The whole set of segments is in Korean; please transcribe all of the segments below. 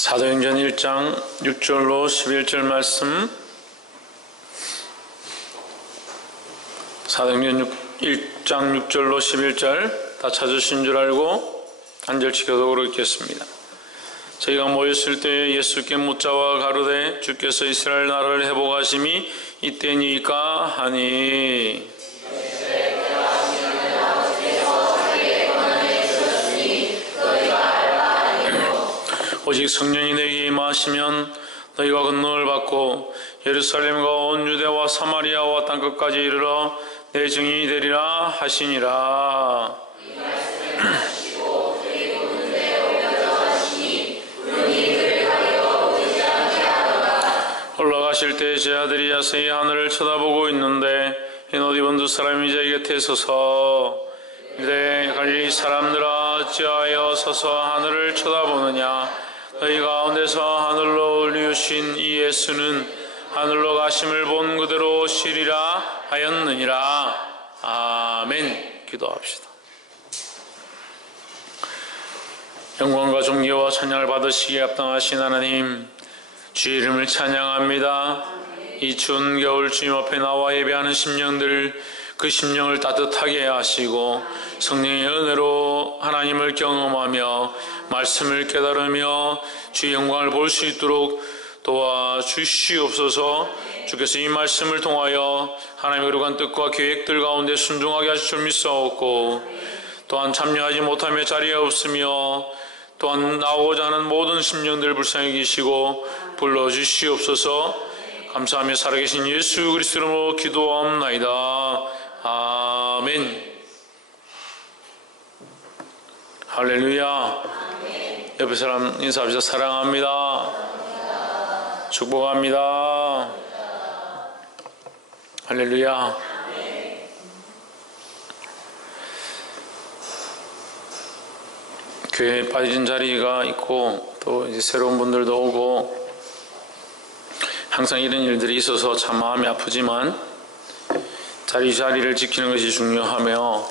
사도행전 1장 6절로 11절 말씀, 사도행전 1장 6절로 11절 다 찾으신 줄 알고 한 절씩 교독으로 읽겠습니다. 저희가 모였을 때에 예수께 묻자와 가로되 주께서 이스라엘 나라를 회복하심이 이때니까 하니 오직 성령이 내게 임하시면 너희가 권능을 받고 예루살렘과 온 유대와 사마리아와 땅끝까지 이르러 내 증인이 되리라 하시니라. 올라가실 때 제 아들이 야세히 하늘을 쳐다보고 있는데 흰 옷 입은 두 사람이 제 곁에 서서 이르되 갈릴리 사람들아 어찌하여 서서 하늘을 쳐다보느냐. 너희 가운데서 하늘로 올리우신 이 예수는 하늘로 가심을 본 그대로 오시리라 하였느니라. 아멘. 기도합시다. 영광과 존귀와 찬양을 받으시기에 합당하신 하나님, 주의 이름을 찬양합니다. 이 추운 겨울 주님 앞에 나와 예배하는 심령들, 그 심령을 따뜻하게 하시고 성령의 은혜로 하나님을 경험하며 말씀을 깨달으며 주의 영광을 볼 수 있도록 도와주시옵소서. 주께서 이 말씀을 통하여 하나님의 거룩한 뜻과 계획들 가운데 순종하게 하실 줄 믿사옵고, 또한 참여하지 못하며 자리에 없으며 또한 나오고자 하는 모든 심령들을 불쌍히 계시고 불러주시옵소서. 감사하며 살아계신 예수 그리스도 이름으로 기도하옵나이다. 아멘. 할렐루야. 아멘. 옆에 사람 인사합시다. 사랑합니다. 축복합니다. 할렐루야. 아멘. 교회에 빠진 자리가 있고 또 이제 새로운 분들도 오고 항상 이런 일들이 있어서 참 마음이 아프지만 자리를 지키는 것이 중요하며,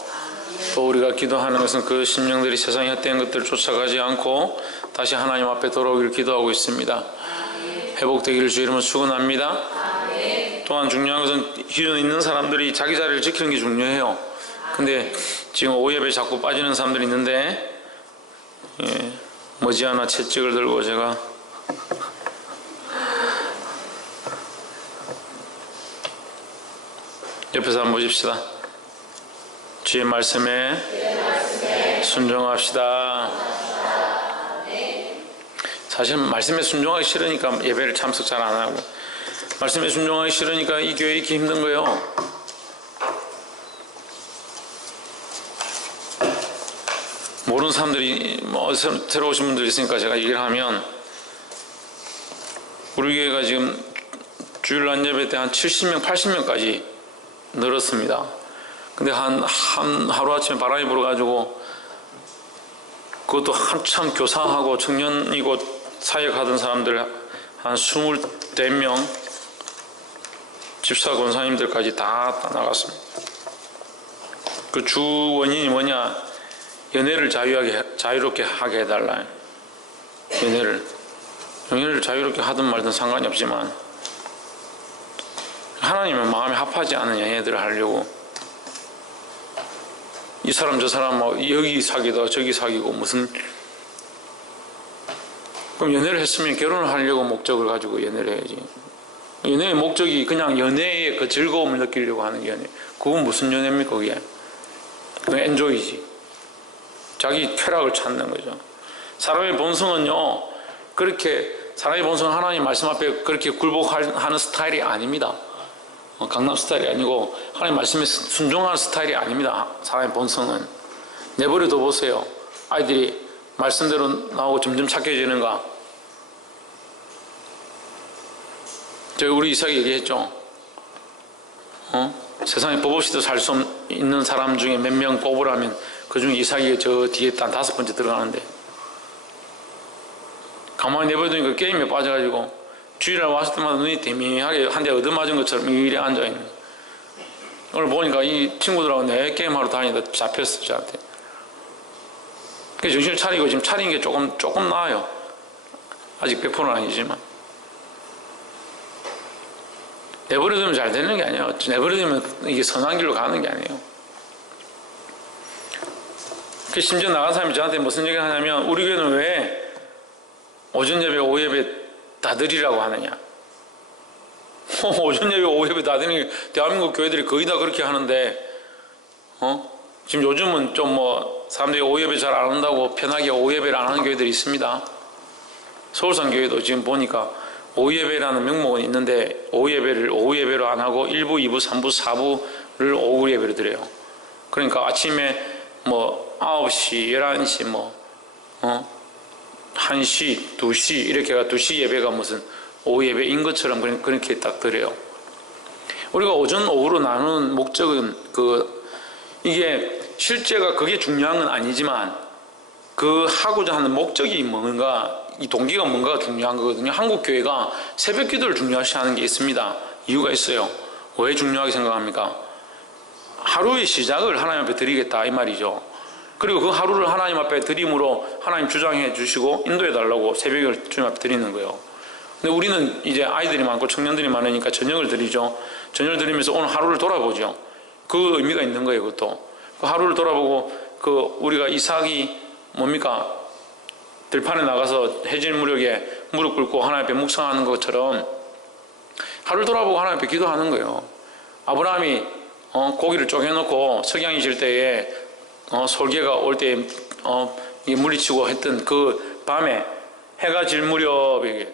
또 우리가 기도하는 것은 그 심령들이 세상의 헛된 것들을 쫓아가지 않고 다시 하나님 앞에 돌아오기를 기도하고 있습니다. 회복되기를 주의 이름으로 축원합니다. 또한 중요한 것은 기존에 있는 사람들이 자기 자리를 지키는 게 중요해요. 근데 지금 오예배 자꾸 빠지는 사람들이 있는데, 머지않아 채찍을 들고 제가 옆에서 한번 보십시다. 주의 말씀에 순종합시다. 사실 말씀에 순종하기 싫으니까 예배를 참석 잘 안 하고, 말씀에 순종하기 싫으니까 이 교회 있기 힘든 거예요. 모르는 사람들이 새로 오신 분들이 있으니까 제가 얘기를 하면, 우리 교회가 지금 주일 날 예배 때 한 70명, 80명까지 늘었습니다. 근데 하루아침에 바람이 불어가지고, 그것도 한참 교사하고 청년이고 사역하던 사람들 한 24명, 집사 권사님들까지 다 나갔습니다. 그 주 원인이 뭐냐? 연애를 자유롭게 하게 해달라. 연애를 자유롭게 하든 말든 상관이 없지만, 하나님은 마음에 합하지 않은 연애들을 하려고, 이 사람 저 사람 여기 사귀다 저기 사귀고 무슨, 그럼 연애를 했으면 결혼을 하려고 목적을 가지고 연애를 해야지. 연애의 목적이 그냥 연애의 그 즐거움을 느끼려고 하는 게 아니에요. 그건 무슨 연애입니까 그게? 그건 엔조이지. 자기 쾌락을 찾는 거죠. 사람의 본성은요, 그렇게 사람의 본성은 하나님 말씀 앞에 그렇게 굴복하는 스타일이 아닙니다. 강남 스타일이 아니고 하나님 말씀에 순종하는 스타일이 아닙니다. 사람의 본성은. 내버려둬 보세요. 아이들이 말씀대로 나오고 점점 착해지는가? 제가 우리 이삭이 얘기했죠. 세상에 법 없이도 살 수 있는 사람 중에 몇 명 뽑으라면 그 중에 이삭이 저 뒤에 한 5번째 들어가는데, 가만히 내버려두니까 게임에 빠져가지고 주일날 왔을 때마다 눈이 대미하게 한 대 얻어맞은 것처럼 이리 앉아있는. 오늘 보니까 이 친구들하고 내 게임하러 다니다 잡혔어, 저한테. 정신을 차리고 지금 차린 게 조금 나아요. 아직 100%는 아니지만. 내버려두면 잘 되는 게 아니에요. 내버려두면 이게 선한 길로 가는 게 아니에요. 그 심지어 나간 사람이 저한테 무슨 얘기를 하냐면, 우리 교회는 왜 오전 예배, 오후 예배 다 드리라고 하느냐. 오전 예배, 오후 예배 다 드리는 게 대한민국 교회들이 거의 다 그렇게 하는데, 지금 요즘은 좀 사람들이 오후 예배 잘 안 한다고 편하게 오후 예배를 안 하는 교회들이 있습니다. 서울산 교회도 지금 보니까 오후 예배라는 명목은 있는데, 오후 예배를 오후 예배로 안 하고 1부, 2부, 3부, 4부를 오후 예배로 드려요. 그러니까 아침에 9시, 11시, 1시, 2시, 이렇게가 2시 예배가 무슨 오후 예배인 것처럼 그렇게 딱 드려요. 우리가 오전, 오후로 나누는 목적은 이게 실제가 그게 중요한 건 아니지만, 그 하고자 하는 목적이 뭔가, 이 동기가 뭔가가 중요한 거거든요. 한국 교회가 새벽 기도를 중요시 하는 게 있습니다. 이유가 있어요. 왜 중요하게 생각합니까? 하루의 시작을 하나님 앞에 드리겠다 이 말이죠. 그리고 그 하루를 하나님 앞에 드림으로 하나님 주장해 주시고 인도해 달라고 새벽을 주님 앞에 드리는 거예요. 근데 우리는 이제 아이들이 많고 청년들이 많으니까 저녁을 드리죠. 저녁을 드리면서 오늘 하루를 돌아보죠. 그 의미가 있는 거예요. 그것도 그 하루를 돌아보고 우리가 이삭이 뭡니까? 들판에 나가서 해질 무렵에 무릎 꿇고 하나님 앞에 묵상하는 것처럼 하루를 돌아보고 하나님 앞에 기도하는 거예요. 아브라함이 고기를 쪼개놓고 석양이 질 때에 솔개가 올 때에 물리치고 했던 그 밤에 해가 질 무렵에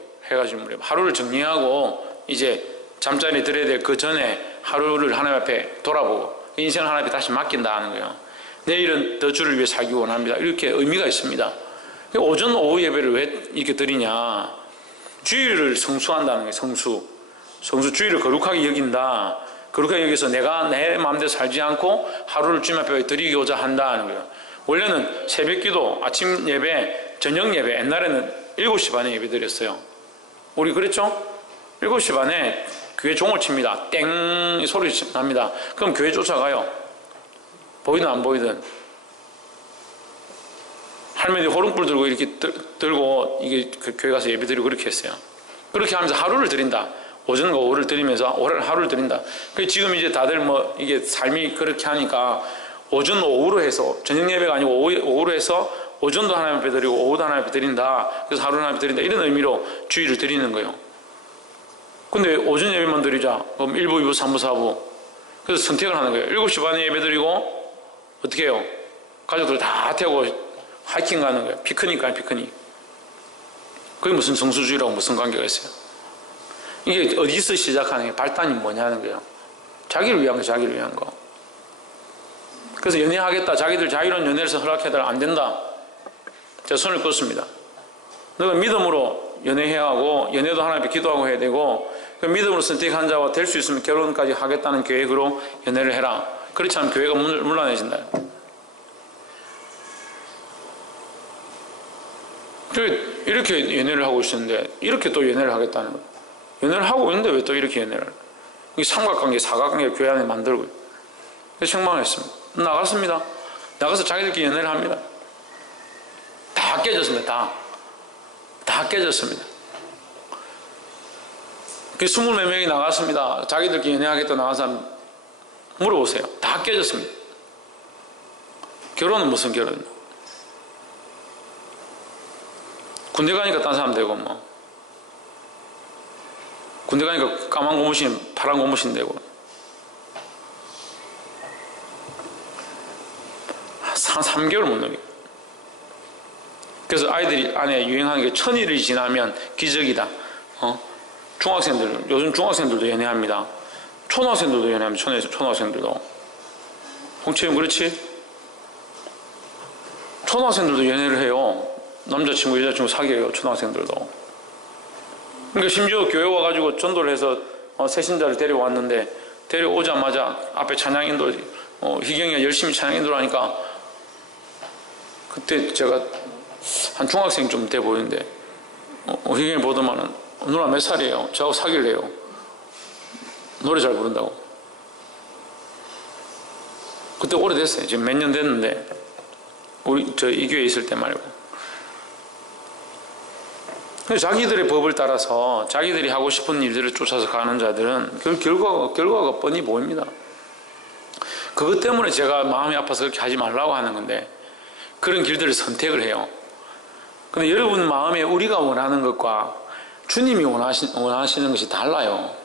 하루를 정리하고 이제 잠자리에 들어야 될 그 전에 하루를 하나님 앞에 돌아보고 인생을 하나님 앞에 다시 맡긴다 하는 거예요. 내일은 더 주를 위해 살기 원합니다. 이렇게 의미가 있습니다. 오전 오후 예배를 왜 이렇게 드리냐? 주일을 성수한다는 거예요. 성수 주일을 거룩하게 여긴다. 거룩하게 여기서 내가 내 마음대로 살지 않고 하루를 주님 앞에 드리고자 한다는 거예요. 원래는 새벽 기도, 아침 예배, 저녁 예배, 옛날에는 7시 반에 예배 드렸어요. 우리 그랬죠? 7시 반에 교회 종을 칩니다. 땡 소리 납니다. 그럼 교회 쫓아가요. 보이든 안 보이든. 할머니 호롱불 들고 이렇게 들고 이게 교회 가서 예배 드리고 그렇게 했어요. 그렇게 하면서 하루를 드린다. 오전과 오후를 드리면서 하루를 드린다. 그래서 지금 이제 다들 이게 삶이 그렇게 하니까 오전 오후로 해서 저녁 예배가 아니고 오후로 해서 오전도 하나님 앞에 드리고 오후도 하나님 앞에 드린다. 그래서 하루를 하나님 앞에 드린다. 이런 의미로 주일을 드리는 거예요. 근데 오전 예배만 드리자. 그럼 1부, 2부, 3부, 4부. 그래서 선택을 하는 거예요. 7시 반에 예배 드리고 어떻게 해요? 가족들 다 태우고 하이킹 가는 거예요. 피크닉 가요, 피크닉. 그게 무슨 성수주의라고 무슨 관계가 있어요? 이게 어디서 시작하는 게 발단이 뭐냐는 거예요. 자기를 위한 거, 자기를 위한 거. 그래서 연애하겠다. 자기들 자유로운 연애를 허락해달라. 안 된다. 제가 손을 껐습니다. 너가 믿음으로 연애해야 하고, 연애도 하나님께 기도하고 해야 되고, 그 믿음으로 선택한 자와 될 수 있으면 결혼까지 하겠다는 계획으로 연애를 해라. 그렇지 않으면 교회가 문란해진다. 이렇게 연애를 하고 있었는데 이렇게 또 연애를 하겠다는 거예요. 연애를 하고 있는데 왜 또 이렇게 연애를 이 삼각관계, 사각관계를 교회 안에 만들고 그래서 책망했습니다. 나갔습니다. 나가서 자기들끼리 연애를 합니다. 다 깨졌습니다. 다 깨졌습니다. 그 20몇 명이 나갔습니다. 자기들끼리 연애하겠다 나가서 물어보세요. 다 깨졌습니다. 결혼은 무슨 결혼? 군대 가니까 딴 사람 되고 군대 가니까 까만 고무신 파란 고무신 되고 한 3개월 못 넘겨. 그래서 아이들이 안에 유행하는 게 1000일이 지나면 기적이다. 중학생들 요즘 중학생들도 연애합니다. 초등학생들도 연애합니다. 초등학생들도. 홍채영 그렇지? 초등학생들도 연애를 해요. 남자친구 여자친구 사귀어요. 초등학생들도. 그러니까 심지어 교회 와가지고 전도를 해서 새신자를 데려왔는데 데려오자마자 앞에 찬양 인도 희경이가 열심히 찬양 인도를 하니까 그때 제가 한 중학생 좀 돼 보이는데 희경이 보더만은 누나 몇 살이에요? 저하고 사귈래요. 노래 잘 부른다고. 그때 오래됐어요. 지금 몇 년 됐는데 이 교회에 있을 때 말고. 자기들의 법을 따라서 자기들이 하고 싶은 일들을 쫓아서 가는 자들은 그 결과가 뻔히 보입니다. 그것 때문에 제가 마음이 아파서 그렇게 하지 말라고 하는 건데 그런 길들을 선택을 해요. 근데 여러분 마음에 우리가 원하는 것과 주님이 원하시는 것이 달라요.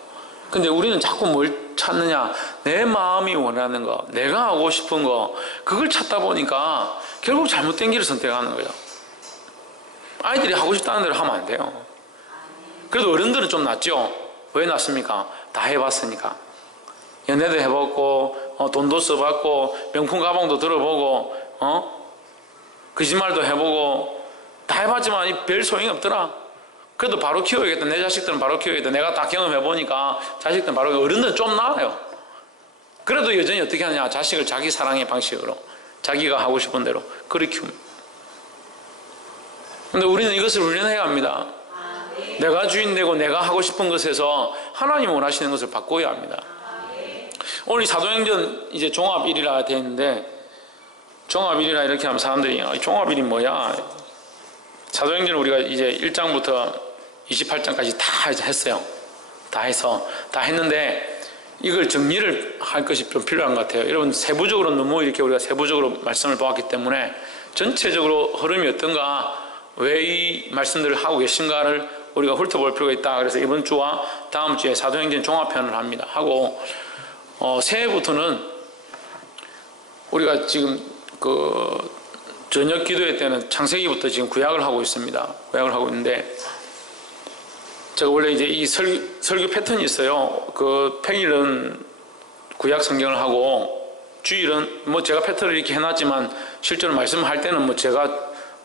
근데 우리는 자꾸 뭘 찾느냐? 내 마음이 원하는 거, 내가 하고 싶은 거, 그걸 찾다 보니까 결국 잘못된 길을 선택하는 거예요. 아이들이 하고 싶다는 대로 하면 안 돼요. 그래도 어른들은 좀 낫죠. 왜 낫습니까? 다 해봤으니까. 연애도 해봤고 돈도 써봤고 명품 가방도 들어보고 거짓말도 해보고 다 해봤지만 별 소용이 없더라. 그래도 바로 키워야겠다. 내 자식들은 바로 키워야겠다. 내가 다 경험해보니까 자식들은 바로 어른들은 좀 나아요. 그래도 여전히 어떻게 하냐? 자식을 자기 사랑의 방식으로 자기가 하고 싶은 대로 그렇게 키웁니다. 근데 우리는 이것을 훈련해야 합니다. 내가 주인 되고 내가 하고 싶은 것에서 하나님 원하시는 것을 바꿔야 합니다. 오늘 사도행전 이제 종합일이라 되어 있는데 종합일이라 이렇게 하면 사람들이 종합일이 뭐야? 사도행전을 우리가 이제 1장부터 28장까지 다 했어요. 다 했는데 이걸 정리를 할 것이 좀 필요한 것 같아요. 여러분 세부적으로 너무 이렇게 우리가 세부적으로 말씀을 보았기 때문에 전체적으로 흐름이 어떤가, 왜 이 말씀들을 하고 계신가를 우리가 훑어볼 필요가 있다. 그래서 이번 주와 다음 주에 사도행전 종합편을 합니다. 하고 새해부터는 우리가 지금 저녁 기도회 때는 창세기부터 지금 구약을 하고 있습니다. 구약을 하고 있는데 제가 원래 이제 이 설교 패턴이 있어요. 평일은 구약 성경을 하고 주일은 제가 패턴을 이렇게 해놨지만 실제로 말씀할 때는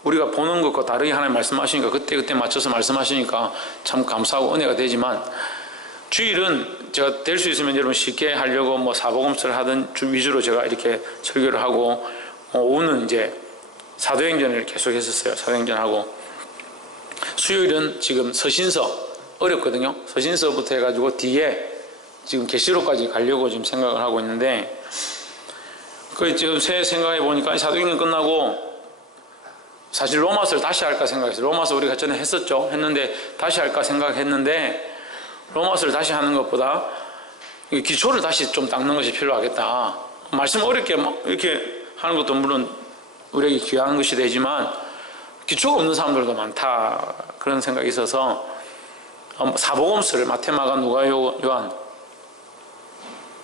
우리가 보는 것과 다르게 하나님 말씀하시니까 그때 맞춰서 말씀하시니까 참 감사하고 은혜가 되지만 주일은 제가 될 수 있으면 여러분 쉽게 하려고 사복음서를 하든 주 위주로 제가 이렇게 설교를 하고 오후는 이제 사도행전을 계속 했었어요. 사도행전하고 수요일은 지금 서신서 어렵거든요. 서신서부터 해가지고 뒤에 지금 계시록까지 가려고 지금 생각을 하고 있는데 지금 새 생각해 보니까 사도행전 끝나고 사실 로마서를 다시 할까 생각했어요. 로마서 우리가 전에 했는데 다시 할까 생각했는데 로마서를 다시 하는 것보다 기초를 다시 좀 닦는 것이 필요하겠다. 말씀 어렵게 이렇게 하는 것도 물론 우리에게 귀한 것이 되지만 기초가 없는 사람들도 많다. 그런 생각이 있어서 사복음서를 마태, 마가, 누가, 요한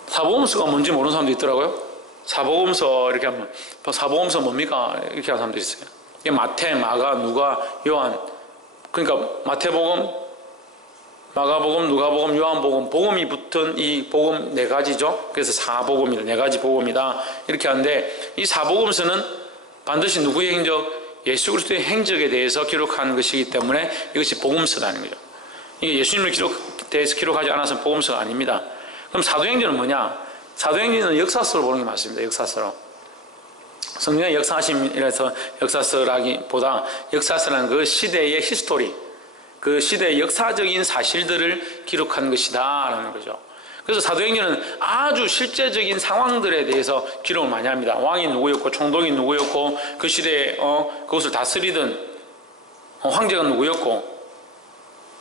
사복음서가 뭔지 모르는 사람도 있더라고요. 사복음서 이렇게 하면 사복음서 뭡니까? 이렇게 하는 사람도 있어요. 이게 마태, 마가, 누가, 요한. 그러니까 마태복음, 마가복음, 누가복음, 요한복음, 복음이 붙은 이 복음 4가지죠. 그래서 사복음이다. 4가지 복음이다. 이렇게 하는데 이 사복음서는 반드시 누구의 행적? 예수 그리스도의 행적에 대해서 기록한 것이기 때문에 이것이 복음서라는 거죠. 이게 예수님을 대해서 기록하지 않아서는 복음서가 아닙니다. 그럼 사도행전은 뭐냐? 사도행전은 역사서로 보는 게 맞습니다. 역사서로. 성경의 역사하심이라서 역사서라기보다 역사서는 그 시대의 히스토리, 그 시대의 역사적인 사실들을 기록한 것이다 라는 거죠. 그래서 사도행전은 아주 실제적인 상황들에 대해서 기록을 많이 합니다. 왕이 누구였고 총독이 누구였고 그 시대에 그것을 다스리던 황제가 누구였고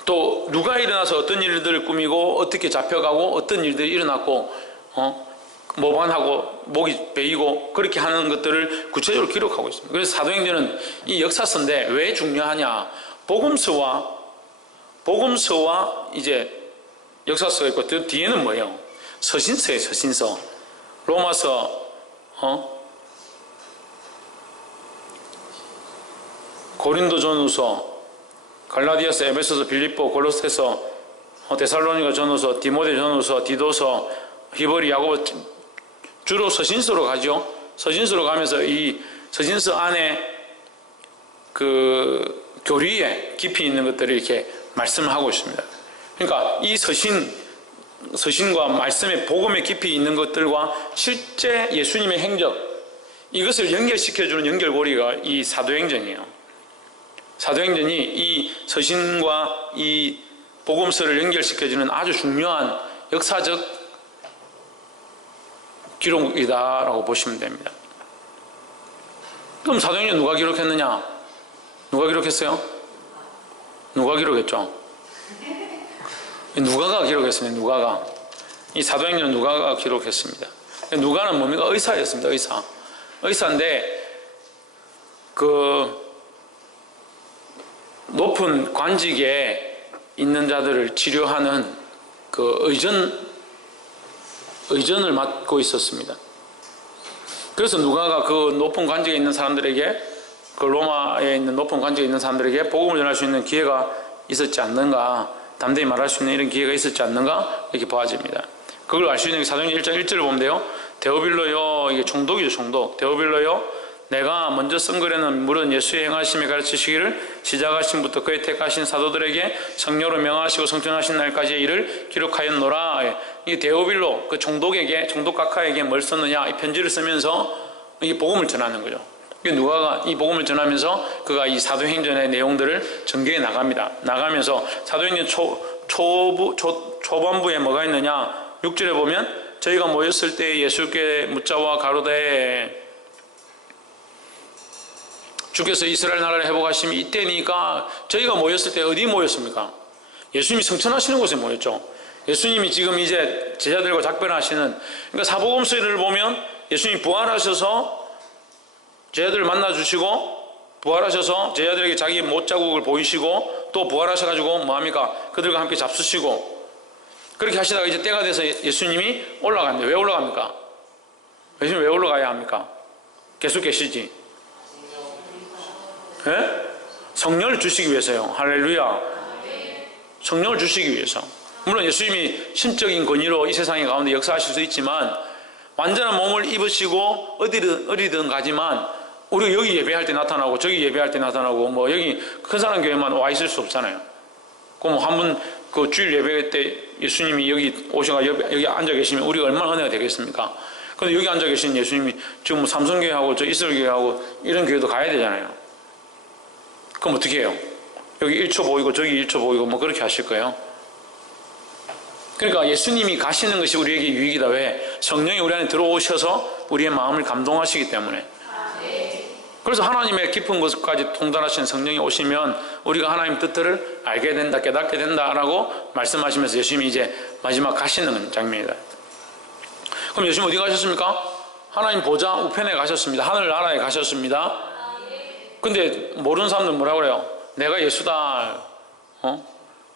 또 누가 일어나서 어떤 일들을 꾸미고 어떻게 잡혀가고 어떤 일들이 일어났고 모반하고 목이 베이고 그렇게 하는 것들을 구체적으로 기록하고 있습니다. 그래서 사도행전은 이 역사서인데 왜 중요하냐? 복음서와 이제 역사서가 있고 그 뒤에는 뭐예요? 서신서예요. 서신서. 로마서, 고린도전후서, 갈라디아서, 에베소서, 빌립보, 골로새서, 데살로니가 전후서, 디모데 전후서, 디도서, 히브리, 야고보 주로 서신서로 가죠. 서신서로 가면서 이 서신서 안에 그 교리에 깊이 있는 것들을 이렇게 말씀을 하고 있습니다. 그러니까 이 서신과 말씀의 복음에 깊이 있는 것들과 실제 예수님의 행적, 이것을 연결시켜주는 연결고리가 이 사도행전이에요. 사도행전이 이 서신과 이 복음서를 연결시켜주는 아주 중요한 역사적 기록이다라고 보시면 됩니다. 그럼 사도행전 누가 기록했느냐? 누가 기록했어요? 누가 기록했죠? 누가가 기록했습니다. 누가가. 이 사도행전은 누가가 기록했습니다. 누가는 뭡니까? 의사였습니다. 의사. 의사인데 그 높은 관직에 있는 자들을 치료하는 그 의전을 맡고 있었습니다. 그래서 누가가 그 높은 관직에 있는 사람들에게, 그 로마에 있는 높은 관직에 있는 사람들에게 복음을 전할 수 있는 기회가 있었지 않는가, 담대히 말할 수 있는 이런 기회가 있었지 않는가, 이렇게 보아집니다. 그걸 알 수 있는 게 사도행전 1장 1절을 보면 돼요. 데오빌로요, 이게 총독이죠, 총독. 데오빌로요, 내가 먼저 쓴 글에는 물은 예수의 행하심에 가르치시기를 시작하심부터 그의 택하신 사도들에게 성령으로 명하시고 성천하신 날까지의 일을 기록하였노라. 이 데오빌로, 그 총독에게, 총독 각하에게 뭘 썼느냐, 이 편지를 쓰면서 이 복음을 전하는 거죠. 누가가 이 복음을 전하면서 그가 이 사도행전의 내용들을 전개해 나갑니다. 나가면서 사도행전 초반부에 뭐가 있느냐, 6절에 보면 저희가 모였을 때 예수께 묻자와 가로되 주께서 이스라엘 나라를 회복하심이 이때니까, 저희가 모였을 때 어디 모였습니까? 예수님이 성천하시는 곳에 모였죠. 예수님이 지금 이제 제자들과 작별하시는, 그러니까 사복음서를 보면 예수님이 부활하셔서 제자들을 만나주시고, 부활하셔서 제자들에게 자기 못자국을 보이시고, 또 부활하셔가지고 뭐합니까? 그들과 함께 잡수시고, 그렇게 하시다가 이제 때가 돼서 예수님이 올라갑니다. 왜 올라갑니까? 예수님이 왜 올라가야 합니까? 계속 계시지. 예? 성령을 주시기 위해서요. 할렐루야. 성령을 주시기 위해서. 물론 예수님이 신적인 권위로 이 세상의 가운데 역사하실 수 있지만, 완전한 몸을 입으시고 어디든 가지만, 우리 여기 예배할 때 나타나고 저기 예배할 때 나타나고, 뭐 여기 큰 사람 교회만 와 있을 수 없잖아요. 그럼 한 번 그 주일 예배 때 예수님이 여기 오셔가 여기 앉아 계시면 우리가 얼마나 은혜가 되겠습니까? 근데 여기 앉아 계신 예수님이 지금 뭐 삼성교회하고 저 이슬교회하고 이런 교회도 가야 되잖아요. 그럼 어떻게 해요? 여기 1초 보이고 저기 1초 보이고 뭐 그렇게 하실 거예요? 그러니까 예수님이 가시는 것이 우리에게 유익이다. 왜? 성령이 우리 안에 들어오셔서 우리의 마음을 감동하시기 때문에. 그래서 하나님의 깊은 것까지 통달하신 성령이 오시면 우리가 하나님 뜻들을 알게 된다, 깨닫게 된다라고 말씀하시면서 예수님이 이제 마지막 가시는 장면이다. 그럼 예수님 어디 가셨습니까? 하나님 보좌 우편에 가셨습니다. 하늘나라에 가셨습니다. 근데 모르는 사람들은 뭐라고 그래요? 내가 예수다.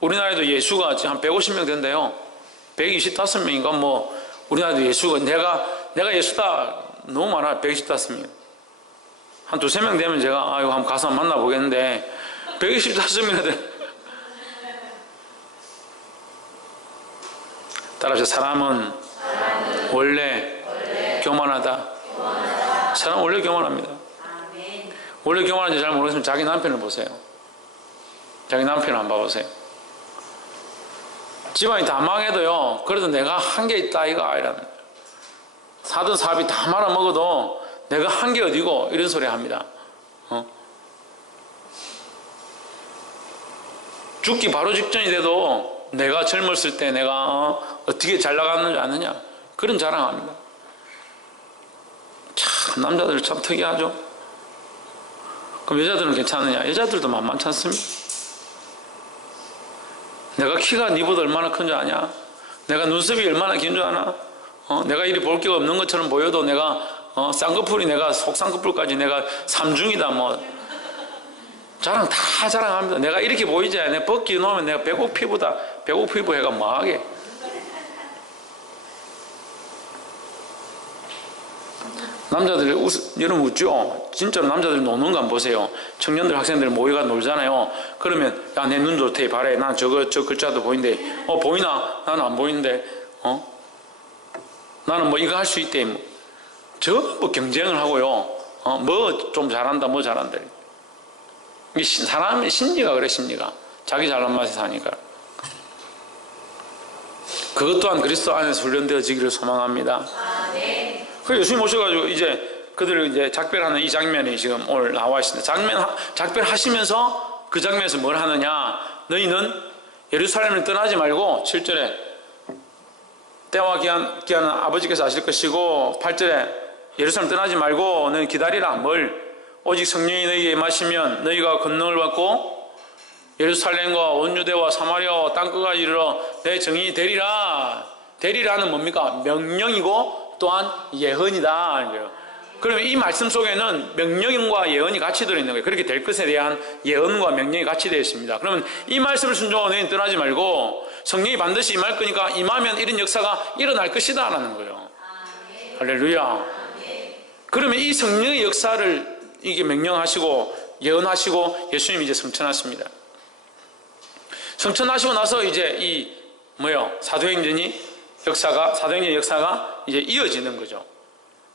우리나라에도 예수가 한 150명 된대요. 125명인가 뭐. 우리나라도 예수가 내가 예수다. 너무 많아요. 125명. 한 두세 명 되면 제가 이거 한번 가서 만나보겠는데 125명이나 따라서 사람은 원래 교만하다. 사람은 원래 교만합니다. 원래 교만한지 잘 모르겠으면 자기 남편을 보세요. 자기 남편을 한번 봐보세요. 집안이 다 망해도요, 그래도 내가 한 게 있다 이거 이런, 사돈 사업이 다 말아먹어도 내가 한 게 어디고 이런 소리 합니다. 죽기 바로 직전이 돼도 내가 젊었을 때 내가 어떻게 잘 나갔는지 아느냐, 그런 자랑합니다. 참 남자들 참 특이하죠. 그럼 여자들은 괜찮느냐? 여자들도 만만치 않습니다. 내가 키가 니보다 얼마나 큰 줄 아냐? 내가 눈썹이 얼마나 긴 줄 아나? 내가 이리 볼 게 없는 것처럼 보여도 내가 쌍꺼풀이 내가 속쌍꺼풀까지 내가 삼중이다 뭐 자랑 다 자랑합니다. 내가 이렇게 보이지 않아? 내가 벗기 놓으면 내가 배국 피부 해가 뭐하게. 남자들 여러분 웃죠? 진짜로 남자들 노는 거 한번 보세요. 청년들 학생들 모여가 놀잖아요. 그러면 야 내 눈 좋대 바래. 난 저 글자도 보이는데 보이나? 나는 안 보이는데 나는 뭐 이거 할 수 있대. 전부 경쟁을 하고요. 뭐 좀 잘한다 뭐 잘한다. 이게 사람의 심리가 그래. 심리가 자기 잘난 맛에 사니까. 그것 또한 그리스도 안에서 훈련되어지기를 소망합니다. 그래서 예수님 오셔가지고 이제 그들을 이제 작별하는 이 장면이 지금 오늘 나와 있습니다. 작별하시면서 그 장면에서 뭘 하느냐? 너희는 예루살렘을 떠나지 말고 7절에 때와 기한은 아버지께서 아실 것이고 8절에 예루살렘 떠나지 말고 너희 기다리라. 뭘? 오직 성령이 너희에게 임하시면 너희가 권능을 받고 예루살렘과 온 유대와 사마리아와 땅끝까지 이르러 내 정인이 되리라. 되리라는 뭡니까? 명령이고 또한 예언이다. 그러면 이 말씀 속에는 명령과 예언이 같이 들어있는 거예요. 그렇게 될 것에 대한 예언과 명령이 같이 되어 있습니다. 그러면 이 말씀을 순종하고 너희는 떠나지 말고 성령이 반드시 임할 거니까 임하면 이런 역사가 일어날 것이다 라는 거예요. 할렐루야. 그러면 이 성령의 역사를 이게 명령하시고 예언하시고 예수님이 이제 성천하십니다. 성천하시고 나서 이제 이 사도행전 역사가 이제 이어지는 거죠.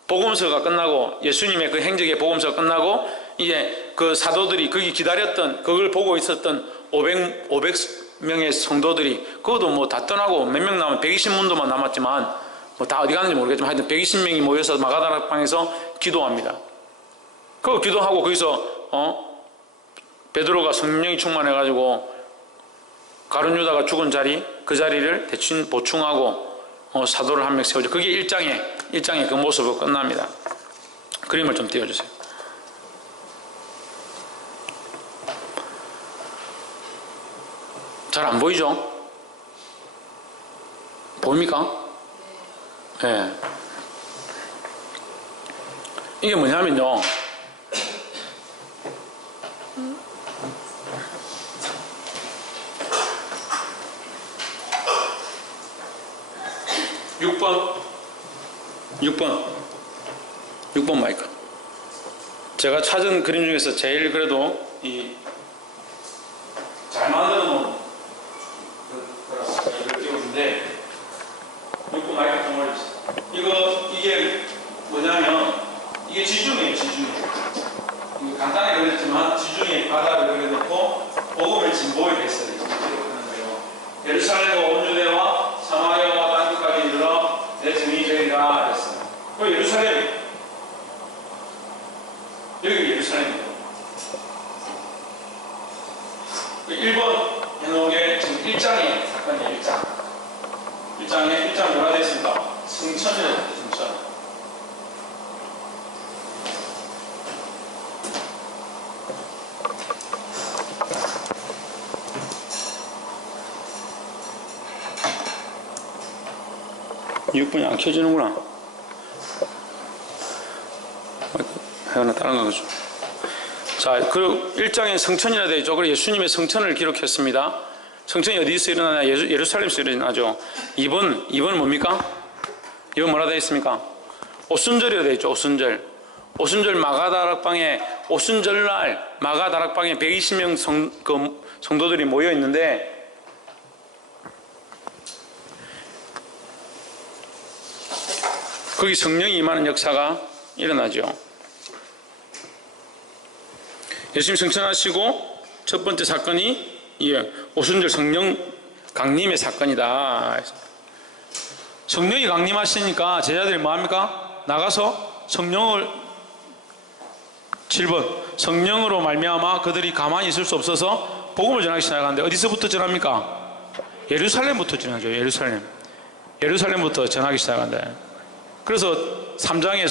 복음서가 끝나고 예수님의 그 행적의 복음서가 끝나고 이제 그 사도들이 거기 기다렸던 그걸 보고 있었던 500명의 성도들이 그것도 다 떠나고 몇 명 남은 120문도만 남았지만 다 어디 갔는지 모르겠지만 하여튼 120명이 모여서 마가다락방에서 기도합니다. 그 기도하고 거기서 베드로가 성령이 충만해가지고 가룟 유다가 죽은 자리 그 자리를 대충 보충하고 사도를 한 명 세우죠. 그게 1장의 그 모습으로 끝납니다. 그림을 좀 띄워주세요. 잘 안 보이죠? 보입니까? 네. 이게 뭐냐면요. 육 번 마이크. 제가 찾은 그림 중에서 제일 그래도 잘 만들어 놓은 이걸 띄워준데 6번 마이크 좀 올려주세요. 이게 뭐냐면 이게 지중해예요. 지중해. 이거 간단히 그렸지만 지중해 바다를 그려놓고 복음을 진보에 됐어요. 예루살렘과 온 유대와 사마리아와 땅끝까지 이르러 내 증인이 되리라 그랬어요. 그 예루살렘, 여기 예루살렘이에요. 1번 해놓은 게 지금 1장의 사건이에요. 1장 뭐라 되어 있습니까? 성천이라고 되어 있어요. 성천. (6번이) 안 켜지는구나. 하나 다른 거 가죠. 자, 그 1장에 성천이라 되어 있죠. 그리고 예수님의 성천을 기록했습니다. 성천이 어디서 일어나냐? 예루살렘에서 일어나죠. 2번은 뭡니까? 2번 뭐라 되어 있습니까? 오순절이라 되어 있죠. 오순절 마가다락방에 오순절날 마가다락방에 120명 성도들이 모여 있는데 거기 성령이 임하는 역사가 일어나죠. 예수님 성천하시고 첫 번째 사건이 오순절 성령 강림의 사건이다. 성령이 강림하시니까 제자들이 뭐합니까? 나가서 7번 성령으로 말미암아 그들이 가만히 있을 수 없어서 복음을 전하기 시작하는데 어디서부터 전합니까? 예루살렘부터 전하죠. 예루살렘부터 전하기 시작한다. 그래서 3장에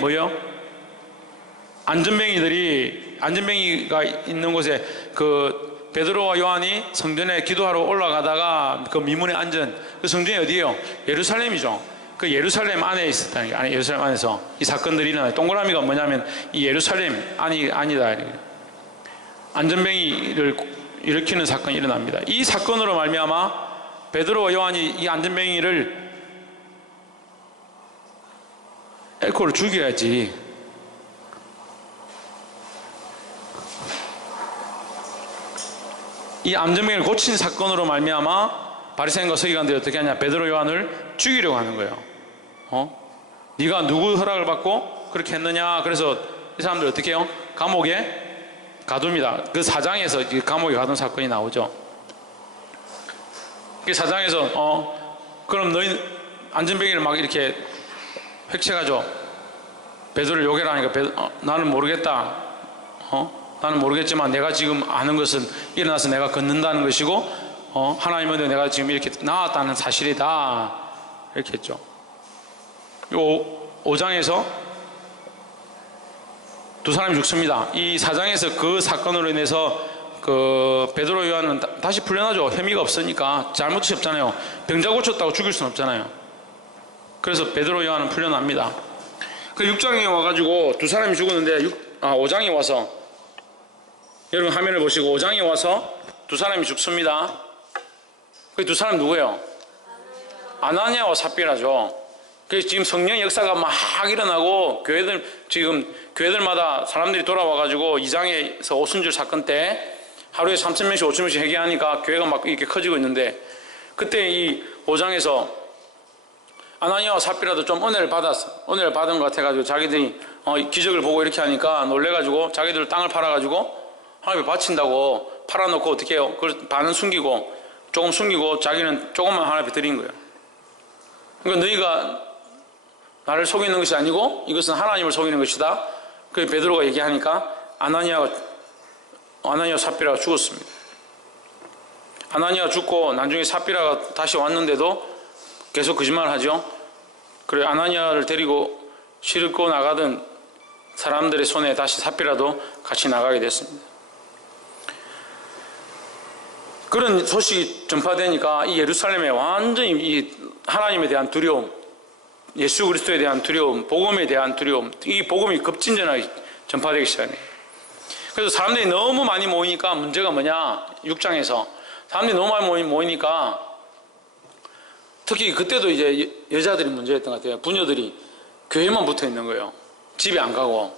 뭐요? 안전뱅이가 있는 곳에 그 베드로와 요한이 성전에 기도하러 올라가다가 그 미문에 앉은 그 성전이 어디예요? 예루살렘이죠. 그 예루살렘 안에 있었다는 게 아니 예루살렘 안에서 이 사건들이 일어나요. 동그라미가 뭐냐면 이 예루살렘 아니다. 안전뱅이를 일으키는 사건이 일어납니다. 이 사건으로 말미암아 베드로와 요한이 이 안전뱅이를 엘코를 죽여야지. 이 안전뱅이를 고친 사건으로 말미암아 바리새인과 서기관들이 어떻게 하냐? 베드로 요한을 죽이려고 하는 거예요. 네가 누구 허락을 받고 그렇게 했느냐? 그래서 이 사람들 어떻게 해요? 감옥에 가둡니다. 그 4장에서 감옥에 가둔 사건이 나오죠. 그 4장에서 그럼 너희 안전뱅이를 막 이렇게 획책하죠. 베드로를 욕해라 하니까 나는 모르겠다. 나는 모르겠지만 내가 지금 아는 것은 일어나서 내가 걷는다는 것이고 하나님은 내가 지금 이렇게 나왔다는 사실이다. 이렇게 했죠. 5장에서 두 사람이 죽습니다. 이 4장에서 그 사건으로 인해서 그 베드로 요한은 다시 풀려나죠. 혐의가 없으니까. 잘못이 없잖아요. 병자 고쳤다고 죽일 수는 없잖아요. 그래서 베드로 요한은 풀려납니다. 그 6장에 와가지고 두 사람이 죽었는데 5장에 와서, 여러분 화면을 보시고 5장에 와서 두 사람이 죽습니다. 그 두 사람 누구예요? 아나니아와 삽비라죠. 그래서 지금 성령의 역사가 막 일어나고 지금 교회들마다 사람들이 돌아와가지고 2장에서 오순절 사건 때 하루에 3,000명씩 5,000명씩 회개하니까 교회가 막 이렇게 커지고 있는데, 그때 이 5장에서 아나니아와 삽비라도 좀 은혜를 받은 것 같아가지고 자기들이 기적을 보고 이렇게 하니까 놀래가지고 자기들 땅을 팔아가지고 하나님에 바친다고 팔아놓고 어떻게 해요? 그걸 반은 숨기고 조금 숨기고 자기는 조금만 하나님에 드린 거예요. 그러니까 너희가 나를 속이는 것이 아니고 이것은 하나님을 속이는 것이다. 그래서 베드로가 얘기하니까 아나니아와 삽비라가 죽었습니다. 아나니아가 죽고 나중에 삽비라가 다시 왔는데도 계속 거짓말을 하죠. 그래 아나니아를 데리고 싣고 나가던 사람들의 손에 다시 삽비라도 같이 나가게 됐습니다. 그런 소식이 전파되니까 이 예루살렘에 완전히 이 하나님에 대한 두려움, 예수 그리스도에 대한 두려움, 복음에 대한 두려움, 이 복음이 급진전하게 전파되기 시작해요. 그래서 사람들이 너무 많이 모이니까 문제가 뭐냐, 6장에서 사람들이 너무 많이 모이니까 특히 그때도 이제 여자들이 문제였던 것 같아요. 부녀들이 교회만 붙어 있는 거예요. 집에 안 가고.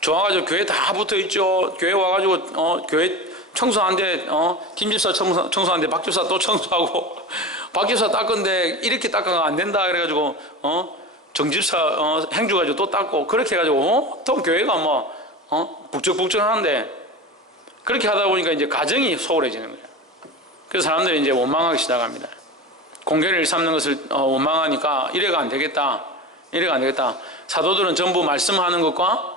좋아가지고 교회 다 붙어 있죠. 교회 와가지고 교회 청소하는데 김 집사 청소하는데 박 집사 또 청소하고 박 집사 닦은데 이렇게 닦아가 안 된다 그래가지고 정 집사 행주 가지고 또 닦고 그렇게 해가지고 또 교회가 뭐 북적북적하는데, 그렇게 하다 보니까 이제 가정이 소홀해지는 거예요. 그래서 사람들이 이제 원망하기 시작합니다. 공개를 일삼는 것을 원망하니까 이래가 안 되겠다. 사도들은 전부 말씀하는 것과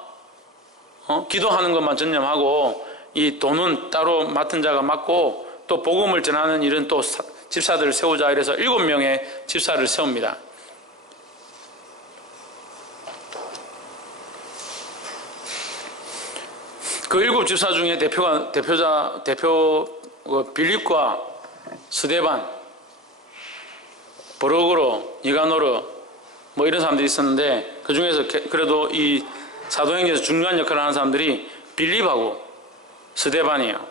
기도하는 것만 전념하고 이 돈은 따로 맡은 자가 맡고 또 복음을 전하는 일은 또 집사들을 세우자 이래서 7명의 집사를 세웁니다. 그 7집사 중에 대표 빌립과 스데반, 버러그로, 니가노르 뭐 이런 사람들이 있었는데, 그 중에서 그래도 이 사도행전에서 중요한 역할을 하는 사람들이 빌립하고 스데반이에요.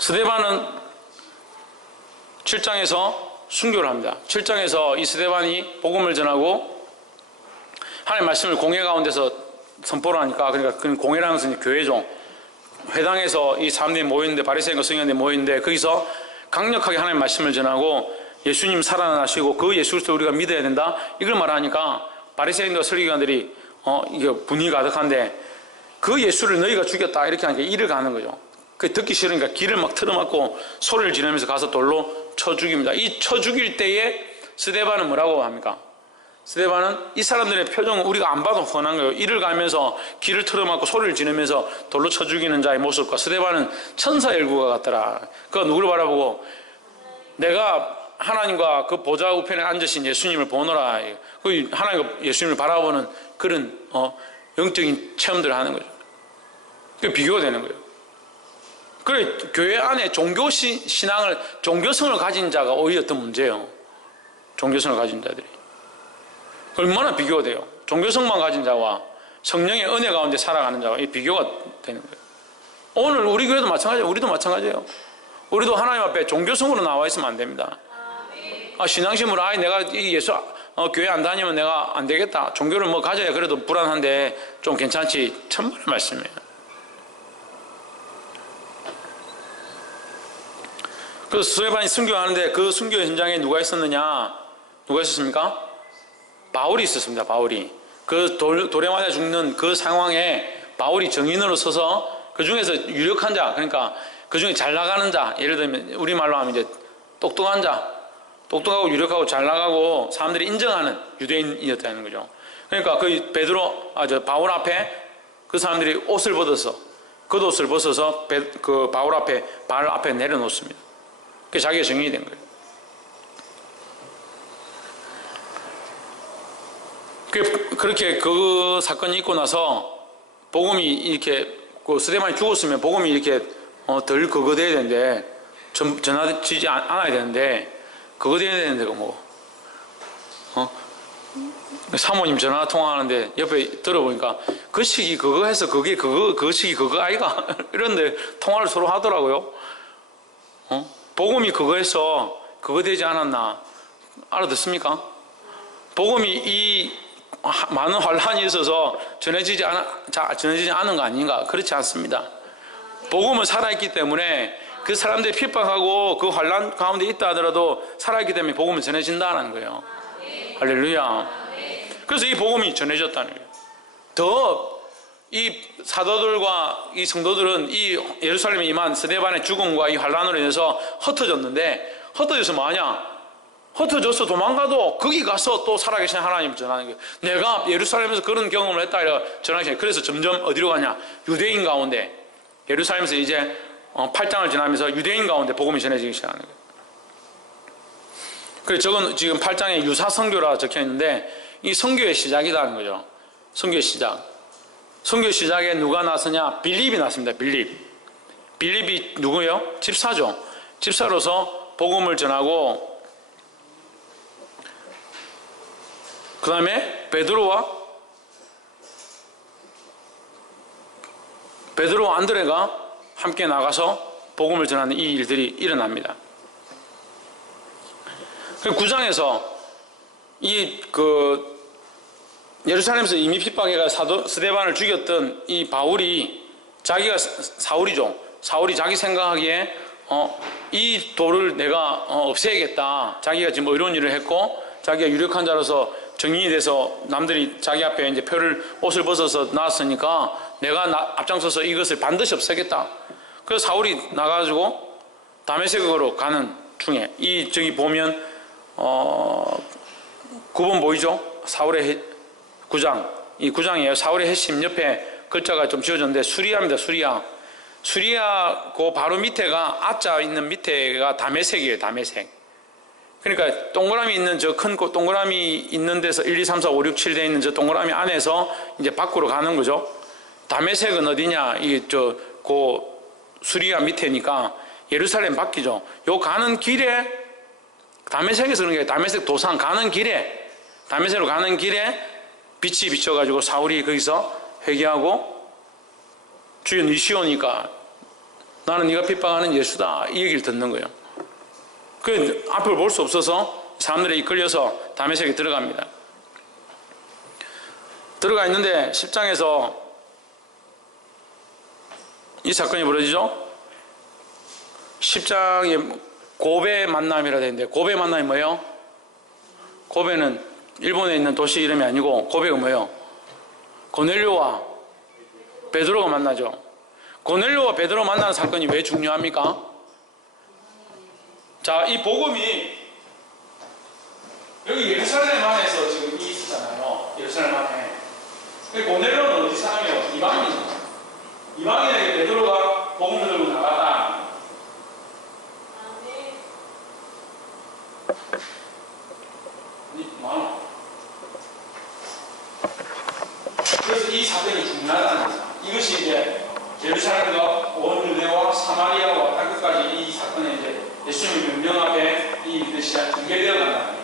스데반은 7장에서 순교를 합니다. 7장에서 이 스데반이 복음을 전하고 하나님의 말씀을 공회 가운데서 선포를 하니까, 그러니까 그 공회라는 것은 교회죠. 회당에서 이 사람들이 모였는데, 바리새인과 성경들이 모였는데 거기서 강력하게 하나님의 말씀을 전하고 예수님 살아나시고 그 예수 그리스도 우리가 믿어야 된다 이걸 말하니까 바리새인과 설교관들이 이게 분위기가 가득한데, 그 예수를 너희가 죽였다 이렇게 하니까 이를 가는 거죠. 그 듣기 싫으니까 길을 막 틀어막고 소리를 지르면서 가서 돌로 쳐 죽입니다. 이 쳐 죽일 때에 스데반은 뭐라고 합니까? 스데반은 이 사람들의 표정은 우리가 안 봐도 훤한 거예요. 이를 가면서 길을 틀어막고 소리를 지르면서 돌로 쳐 죽이는 자의 모습과 스데반은 천사 일구가 같더라. 그가 누구를 바라보고 내가 하나님과 그 보좌 우편에 앉으신 예수님을 보노라. 그 하나님과 예수님을 바라보는 그런 영적인 체험들을 하는 거죠. 그 비교가 되는 거예요. 그래 교회 안에 종교신앙을 종교성을 가진 자가 오히려 더 문제예요. 종교성을 가진 자들이 얼마나 비교가 돼요. 종교성만 가진 자와 성령의 은혜 가운데 살아가는 자와 이 비교가 되는 거예요. 오늘 우리 교회도 마찬가지예요. 우리도 마찬가지예요. 우리도 하나님 앞에 종교성으로 나와 있으면 안 됩니다. 신앙심으로 내가 이 예수 교회 안 다니면 내가 안 되겠다. 종교를 뭐 가져야 그래도 불안한데 좀 괜찮지. 천만의 말씀이에요. 그래서 스데반이 순교하는데 그 순교 현장에 누가 있었느냐? 누가 있었습니까? 바울이 있었습니다. 바울이. 그 돌에 맞아 죽는 그 상황에 바울이 정인으로 서서 그 중에서 유력한 자, 그러니까 그 중에 잘 나가는 자, 예를 들면 우리말로 하면 이제 똑똑한 자, 똑똑하고 유력하고 잘 나가고 사람들이 인정하는 유대인이었다는 거죠. 그러니까 그 바울 앞에 그 사람들이 옷을 벗어서 겉옷을 벗어서 그 바울 앞에 발 앞에 내려놓습니다. 그게 자기가 정인이 된 거예요. 그렇게 그 사건이 있고 나서 복음이 이렇게 그 스데반이 죽었으면 복음이 이렇게 덜 그거 돼야 되는데 전하지지 않아야 되는데 그거 돼야 되는데 사모님 전화 통화하는데 옆에 들어보니까 그 시기 그거 해서 그게 그 시기 그거 아이가 이런데 통화를 서로 하더라고요. 복음이 그거 해서 그거 되지 않았나 알아듣습니까? 복음이 이 많은 환란이 있어서 전해지지 않은 거 아닌가? 그렇지 않습니다. 복음은 살아있기 때문에 그 사람들이 핍박하고 그 환란 가운데 있다 하더라도 살아있기 때문에 복음은 전해진다는 거예요. 할렐루야. 그래서 이 복음이 전해졌다는 거예요. 더 이 사도들과 이 성도들은 이 예루살렘에 임한 스데반의 죽음과 이 환란으로 인해서 흩어졌는데 흩어져서 뭐하냐? 흩어져서 도망가도 거기 가서 또 살아계신 하나님을 전하는 거예요. 내가 예루살렘에서 그런 경험을 했다 이러 전하시는. 그래서 점점 어디로 가냐? 유대인 가운데 예루살렘에서 이제 8장을 지나면서 유대인 가운데 복음이 전해지기 시작하는 거예요. 그래서 저건 지금 8장에 유사선교라 적혀 있는데 이 선교의 시작이라는 거죠. 선교의 시작. 선교 시작에 누가 나서냐? 빌립이 났습니다. 빌립이 누구예요? 집사죠. 집사로서 복음을 전하고 그 다음에 베드로와 안드레가 함께 나가서 복음을 전하는 이 일들이 일어납니다. 9장에서 예루살렘에서 이미 핍박해가 스데반을 죽였던 이 바울이 자기가 사울이죠. 사울이 자기 생각하기에 이 돌을 내가 없애야겠다. 자기가 지금 이런 일을 했고 자기가 유력한 자로서 정인이 돼서 남들이 자기 앞에 이제 옷을 벗어서 나왔으니까 내가 앞장서서 이것을 반드시 없애겠다. 그래서 사울이 나가지고 다메섹으로 가는 중에 저기 보면 9번 보이죠? 사울의 9장. 이 9장이에요. 사울의 핵심 옆에 글자가 좀 지어졌는데 수리아입니다. 수리아 그 바로 밑에가 아자 있는 밑에가 다메섹이에요. 다메섹. 그러니까 동그라미 있는 저 큰 동그라미 있는 데서 1, 2, 3, 4, 5, 6, 7 돼 있는 저 동그라미 안에서 이제 밖으로 가는 거죠. 다메섹은 어디냐? 수리아 밑에니까 예루살렘 밖이죠. 요 가는 길에 다메섹에서 그런 게 다메섹 도상 가는 길에 다메섹으로 가는 길에 빛이 비춰가지고 사울이 거기서 회개하고 주여 네 시오니까 나는 네가 핍박하는 예수다 이 얘기를 듣는 거예요. 그 앞을 볼 수 없어서 사람들이 이끌려서 다메섹에 들어갑니다. 들어가 있는데 10장에서 이 사건이 벌어지죠. 10장에 고베 만남이라 되는데 고베 만남이 뭐예요? 고베는 일본에 있는 도시 이름이 아니고 고베가 뭐예요? 고넬료와 베드로가 만나죠. 고넬료와 베드로 만나는 사건이 왜 중요합니까? 자, 이 복음이 여기 예루살렘 안에서 지금 있었잖아요. 예루살렘 안에. 고넬료는 어디 사람이에요? 이방인이죠. 이방인에게 베드로가 복음을 들고 나갔다. 그래서 이 사건이 중요하다는 거죠. 이것이 이제 예루살렘과 온 유대와 사마리아와 왔다 끝까지 이 사건에 이제 예수님의 명령 앞에 이 뜻이 전개되어 간다는 거예요.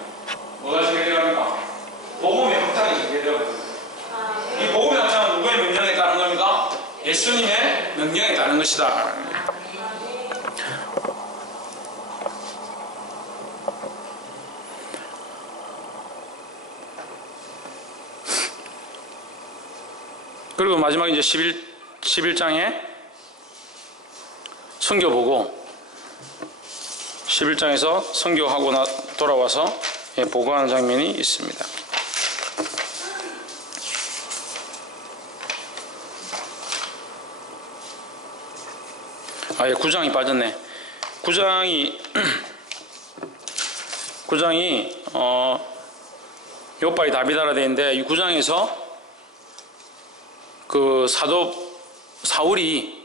뭐가 전개되어 갑니까? 복음의 확장이 전개되어 갑니다. 이 복음의 확장은 누구의 명령에 따른 겁니까? 예수님의 명령에 따른 것이다. 그리고 마지막에 이제 11장에 선교 보고 11장에서 선교하고 돌아와서 보고하는 장면이 있습니다. 아, 예, 9장이 빠졌네. 9장이 요바이 다비다라 되는데 이 9장에서 그 사울이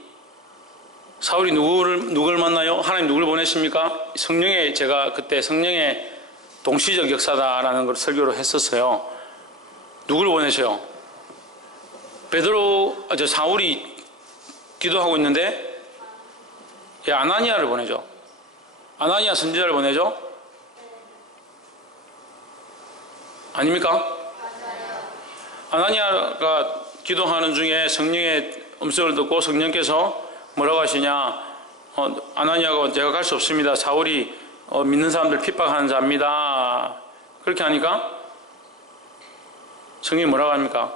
누구를 만나요? 하나님 누구를 보내십니까? 제가 그때 성령의 동시적 역사다라는 걸 설교를 했었어요. 누구를 보내세요? 사울이 기도하고 있는데 아나니아를 보내죠. 아나니아 선지자를 보내죠. 아닙니까? 아나니아가 기도하는 중에 성령의 음성을 듣고 성령께서 뭐라고 하시냐, 아나니아가 제가 갈 수 없습니다. 사울이 믿는 사람들 핍박하는 자입니다. 그렇게 하니까 성령이 뭐라고 합니까?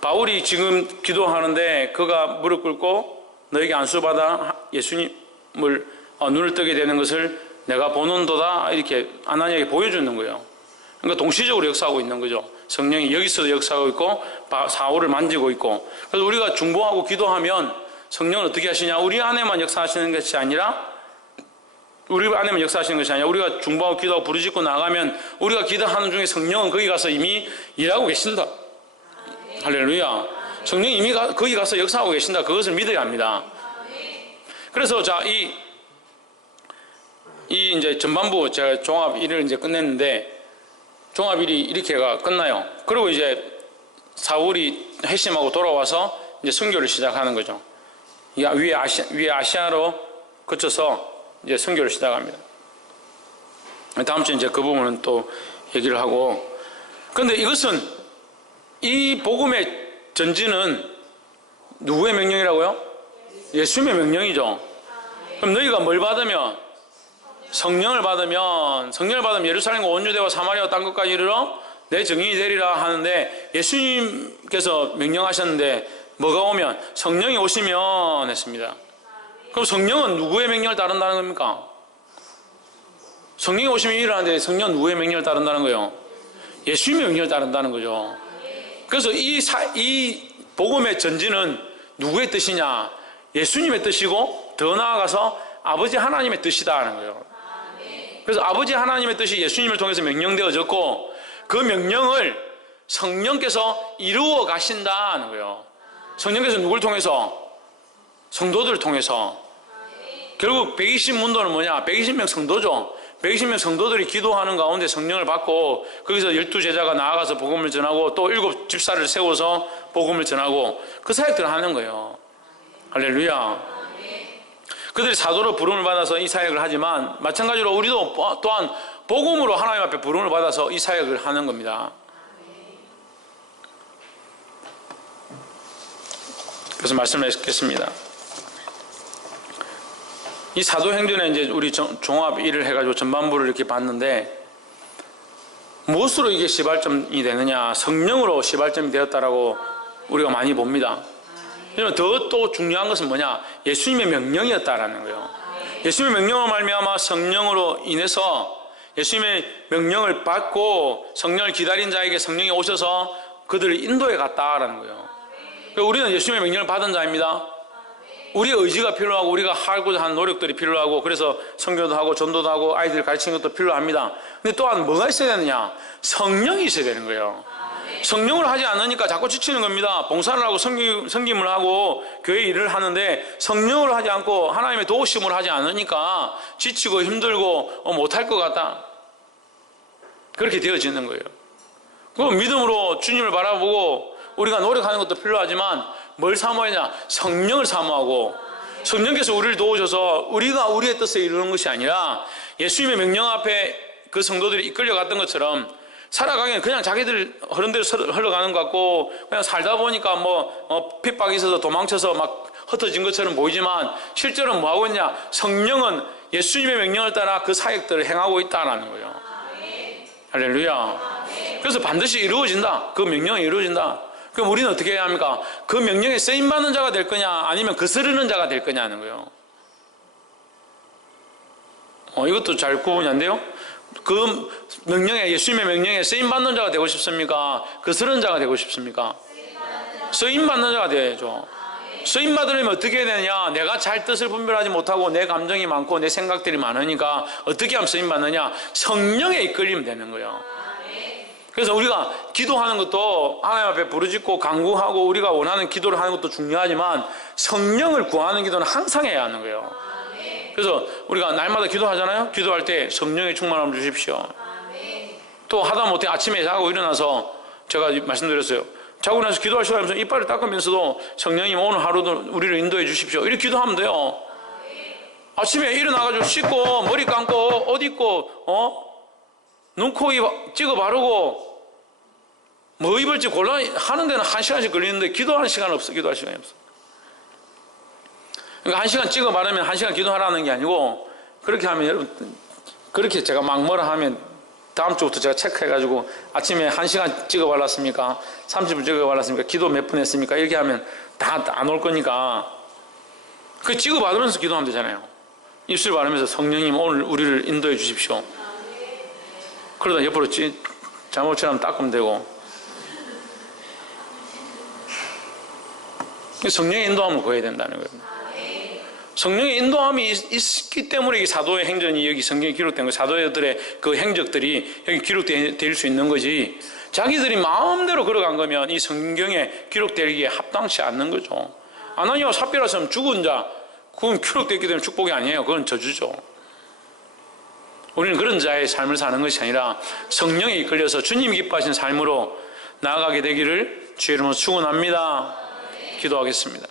바울이 지금 기도하는데 그가 무릎 꿇고 너에게 안수받아 예수님을 눈을 뜨게 되는 것을 내가 보는도다, 이렇게 아나니아에게 보여주는 거예요. 그러니까 동시적으로 역사하고 있는 거죠. 성령이 여기서도 역사하고 있고 사울을 만지고 있고. 그래서 우리가 중보하고 기도하면 성령은 어떻게 하시냐, 우리 안에만 역사하시는 것이 아니라 우리가 중보하고 기도하고 부르짖고 나가면 우리가 기도하는 중에 성령은 거기 가서 이미 일하고 계신다. 할렐루야. 성령이 이미 거기 가서 역사하고 계신다. 그것을 믿어야 합니다. 그래서 자, 이 이제 전반부 제가 종합 1을 이제 끝냈는데, 종합 1이 이렇게가 끝나요. 그리고 이제 사울이 회심하고 돌아와서 이제 선교를 시작하는 거죠. 위에 아시아로 거쳐서 이제 선교를 시작합니다. 다음 주에 이제 그 부분은 또 얘기를 하고. 그런데 이것은, 이 복음의 전진은 누구의 명령이라고요? 예수님의 명령이죠. 그럼 너희가 뭘 받으면? 성령을 받으면 예루살렘과 온 유대와 사마리아와 땅 끝까지 이르러 내 증인이 되리라 하는데, 예수님께서 명령하셨는데 뭐가 오면? 성령이 오시면 했습니다. 그럼 성령은 누구의 명령을 따른다는 겁니까? 성령이 오시면 일어나는데 성령은 누구의 명령을 따른다는 거예요? 예수님의 명령을 따른다는 거죠. 그래서 이 복음의 전진은 누구의 뜻이냐? 예수님의 뜻이고, 더 나아가서 아버지 하나님의 뜻이다 하는 거예요. 그래서 아버지 하나님의 뜻이 예수님을 통해서 명령되어졌고, 그 명령을 성령께서 이루어 가신다는 거예요. 성령께서 누굴 통해서? 성도들을 통해서. 결국 120문도는 뭐냐? 120명 성도죠. 120명 성도들이 기도하는 가운데 성령을 받고, 거기서 12제자가 나아가서 복음을 전하고, 또 7집사를 세워서 복음을 전하고, 그 사역들을 하는 거예요. 할렐루야. 그들이 사도로 부름을 받아서 이 사역을 하지만, 마찬가지로 우리도 또한 복음으로 하나님 앞에 부름을 받아서 이 사역을 하는 겁니다. 그래서 말씀을 했겠습니다. 이 사도행전에 이제 우리 종합 1을 해가지고 전반부를 이렇게 봤는데, 무엇으로 이게 시발점이 되느냐? 성령으로 시발점이 되었다라고 우리가 많이 봅니다. 그러면 더 또 중요한 것은 뭐냐? 예수님의 명령이었다라는 거예요. 예수님의 명령으로 말미암아 성령으로 인해서 예수님의 명령을 받고 성령을 기다린 자에게 성령이 오셔서 그들을 인도해 갔다라는 거예요. 그러니까 우리는 예수님의 명령을 받은 자입니다. 우리의 의지가 필요하고 우리가 하고자 하는 노력들이 필요하고, 그래서 선교도 하고 전도도 하고 아이들 가르치는 것도 필요합니다. 근데 또한 뭐가 있어야 되느냐? 성령이 있어야 되는 거예요. 성령을 하지 않으니까 자꾸 지치는 겁니다. 봉사를 하고 섬김을 하고 교회 일을 하는데 성령을 하지 않고 하나님의 도우심을 하지 않으니까 지치고 힘들고 못할 것 같다. 그렇게 되어지는 거예요. 그럼 믿음으로 주님을 바라보고 우리가 노력하는 것도 필요하지만 뭘 사모하냐? 성령을 사모하고, 성령께서 우리를 도우셔서 우리가 우리의 뜻에 이루는 것이 아니라 예수님의 명령 앞에 그 성도들이 이끌려갔던 것처럼 살아가기에는 그냥 자기들 흐른 대로 흘러가는 것 같고, 그냥 살다 보니까 핍박이 있어서 도망쳐서 막 흩어진 것처럼 보이지만, 실제로는 뭐하고 있냐? 성령은 예수님의 명령을 따라 그 사역들을 행하고 있다는 거예요. 할렐루야. 그래서 반드시 이루어진다. 그 명령이 이루어진다. 그럼 우리는 어떻게 해야 합니까? 그 명령에 쓰임받는 자가 될 거냐, 아니면 거스르는 자가 될 거냐 하는 거예요. 이것도 잘 구분이 안 돼요? 그 명령에, 예수님의 명령에 쓰임받는 자가 되고 싶습니까? 거스르는 자가 되고 싶습니까? 쓰임받는 자가 되어야죠. 쓰임받으려면 어떻게 해야 되느냐? 내가 잘 뜻을 분별하지 못하고 내 감정이 많고 내 생각들이 많으니까 어떻게 하면 쓰임받느냐? 성령에 이끌리면 되는 거예요. 그래서 우리가 기도하는 것도 하나님 앞에 부르짖고 간구하고 우리가 원하는 기도를 하는 것도 중요하지만, 성령을 구하는 기도는 항상 해야 하는 거예요. 그래서 우리가 날마다 기도하잖아요. 기도할 때 성령의 충만함을 주십시오. 또 하다못해 아침에 자고 일어나서 제가 말씀드렸어요. 자고 나서 기도할 시간이면서 이빨을 닦으면서도 성령님 오늘 하루도 우리를 인도해 주십시오. 이렇게 기도하면 돼요. 아침에 일어나가지고 씻고 머리 감고 옷 입고 눈, 코, 입 찍어 바르고 뭐 입을지 하는 데는 1시간씩 걸리는데 기도하는 시간은 없어. 기도할 시간이 없어. 그러니까 1시간 찍어 바르면 1시간 기도하라는 게 아니고 그렇게 하면 여러분 그렇게 제가 막 뭐라 하면 다음 주부터 제가 체크해가지고 아침에 1시간 찍어 발랐습니까? 30분 찍어 발랐습니까? 기도 몇 분 했습니까? 이렇게 하면 다 안 올 거니까 그 찍어 받으면서 기도하면 되잖아요. 입술 바르면서 성령님 오늘 우리를 인도해 주십시오. 그러다 옆으로 잘못처럼 닦으면 되고 성령의 인도함을 구해야 된다는 거예요. 성령의 인도함이 있기 때문에 이 사도의 행전이 여기 성경에 기록된 거, 사도들의 그 행적들이 여기 기록될 수 있는 거지. 자기들이 마음대로 걸어간 거면 이 성경에 기록되기에 합당치 않는 거죠. 아나니아와 삽비라서는 죽은 자, 그건 기록됐기 때문에 축복이 아니에요. 그건 저주죠. 우리는 그런 자의 삶을 사는 것이 아니라 성령에 이끌려서 주님이 기뻐하신 삶으로 나아가게 되기를 주의 이름으로 축원합니다. 기도하겠습니다.